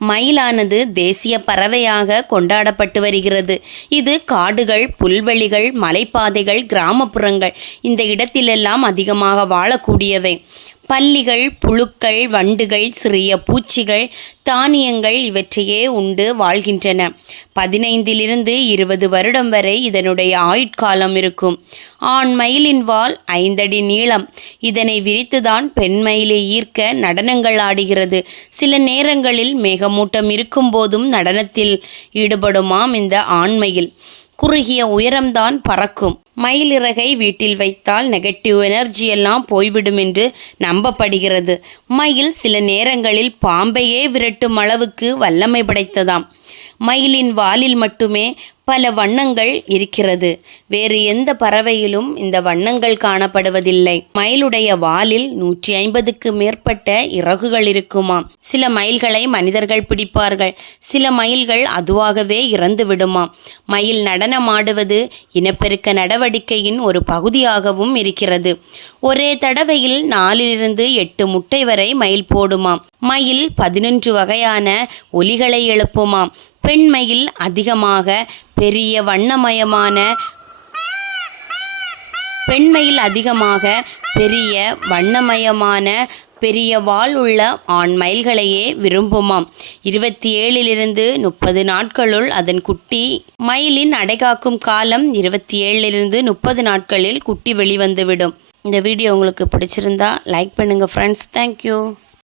மயிலானது தேசிய பறவையாக கொண்டாடப்பட்டு வருகிறது. இது காடுகள், புல்வெளிகள், மலைப்பாதைகள், கிராமப்புறங்கள் இந்த இடத்திலெல்லாம் அதிகமாக வாழக்கூடியவை. பல்லிகள், புழுக்கள், வண்டுகள், சிறிய பூச்சிகள், தானியங்கள் இவற்றையே உண்டு வாழ்கின்றன. 15 to 20 வருடம் வரை இதனுடைய ஆயுட்காலம் இருக்கும். ஆண் மயிலின் வால் 5 அடி நீளம். இதனை விரித்துதான் பெண் மயிலை ஈர்க்க நடனங்கள் ஆடுகிறது. சில நேரங்களில் மேகமூட்டம் இருக்கும் போதும் நடனத்தில் ஈடுபடுமாம் இந்த ஆண்மயில். குறுகிய உயரம்தான் பறக்கும். மயிலிறகை வீட்டில் வைத்தால் நெகட்டிவ் எனர்ஜி எல்லாம் போய்விடும் என்று நம்பப்படுகிறது. மயில் சில நேரங்களில் பாம்பையே விரட்டும் அளவுக்கு வல்லமை படைத்ததாம். மயிலின் வாலில் மட்டுமே பல வண்ணங்கள் இருக்கிறது. வேறு எந்த பறவையிலும் இந்த வண்ணங்கள் காணப்படுவதில்லை. மயிலுடைய வாலில் 150க்கு மேற்பட்ட இறகுகள் இருக்குமாம். சில மயில்களை மனிதர்கள் பிடிப்பார்கள். சில மயில்கள் அதுவாகவே இறந்து விடுமாம். மயில் நடனமாடுவது இனப்பெருக்க நடவடிக்கையின் ஒரு பகுதியாகவும் இருக்கிறது. ஒரே தடவையில் 4 to 8 முட்டை வரை மயில் போடுமாம். மயில் 11 வகையான ஒலிகளை எழுப்புமாம். பெண் மயில் அதிகமாக பெரிய வண்ணமயமான பெரிய வால் உள்ள ஆண் மயில்களையே விரும்புமாம். 27 to 30 நாட்களுள் அதன் குட்டி. மயிலின் அடைகாக்கும் காலம் 27 to 30 நாட்களில் குட்டி வெளிவந்துவிடும். இந்த வீடியோ உங்களுக்கு பிடிச்சிருந்தா லைக் பண்ணுங்கள் ஃப்ரெண்ட்ஸ். தேங்க்யூ.